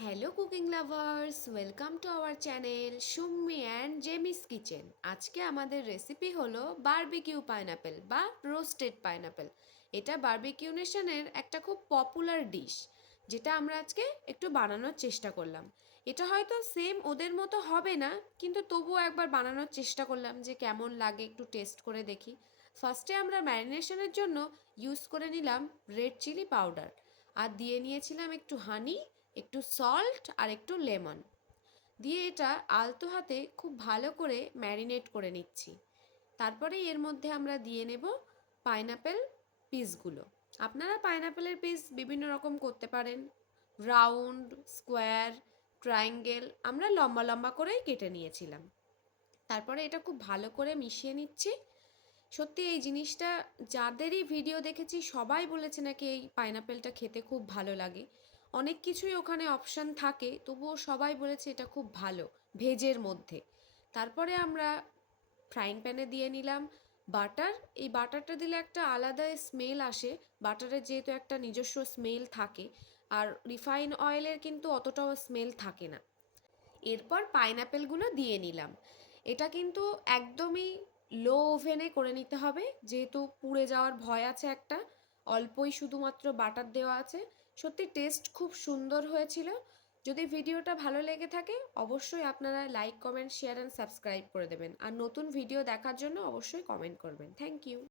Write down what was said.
Hello cooking lovers, welcome to our channel Summi and Jemis kitchen. আজকে আমাদের recipe হলো barbecue pineapple বা রোস্টেড পাইনাপেল। এটা বারবিকিউ নেশনের একটা খুব পপুলার ডিশ, যেটা আমরা আজকে একটু বানানোর চেষ্টা করলাম। এটা হয়তো সেম ওদের মতো হবে না, কিন্তু তবুও একবার বানানোর চেষ্টা করলাম যে কেমন লাগে একটু টেস্ট করে দেখি। ফার্স্টে আমরা ম্যারিনেশনের জন্য ইউজ করে নিলাম রেড চিলি পাউডার, আর দিয়ে নিয়েছিলাম একটু হানি, একটু সল্ট আর একটু লেমন দিয়ে এটা আলতো হাতে খুব ভালো করে ম্যারিনেট করে নিচ্ছি। তারপরে এর মধ্যে আমরা দিয়ে নেব পাইনাপেল পিসগুলো। আপনারা পাইনাপেলের পিস বিভিন্ন রকম করতে পারেন, রাউন্ড, স্কোয়ার, ট্রায়াঙ্গেল। আমরা লম্বা লম্বা করেই কেটে নিয়েছিলাম। তারপরে এটা খুব ভালো করে মিশিয়ে নিচ্ছি। সত্যি এই জিনিসটা যাদেরই ভিডিও দেখেছি সবাই বলেছে নাকি এই পাইনাপেলটা খেতে খুব ভালো লাগে। অনেক কিছুই ওখানে অপশান থাকে, তবুও সবাই বলেছে এটা খুব ভালো ভেজের মধ্যে। তারপরে আমরা ফ্রাইং প্যানে দিয়ে নিলাম বাটার। এই বাটারটা দিলে একটা আলাদা স্মেল আসে, বাটারের যেহেতু একটা নিজস্ব স্মেল থাকে, আর রিফাইন অয়েলের কিন্তু অতটাও স্মেল থাকে না। এরপর পাইনাপেলগুলো দিয়ে নিলাম। এটা কিন্তু একদমই লো ওভেনে করে নিতে হবে, যেহেতু পুড়ে যাওয়ার ভয় আছে একটা। অল্পই শুধুমাত্র বাটার দেওয়া আছে। সত্যি টেস্ট খুব সুন্দর হয়েছিল। যদি ভিডিওটা ভালো লেগে থাকে অবশ্যই আপনারা like, comment, share and subscribe করে দেবেন, আর নতুন ভিডিও দেখার জন্য অবশ্যই কমেন্ট করবেন। Thank you.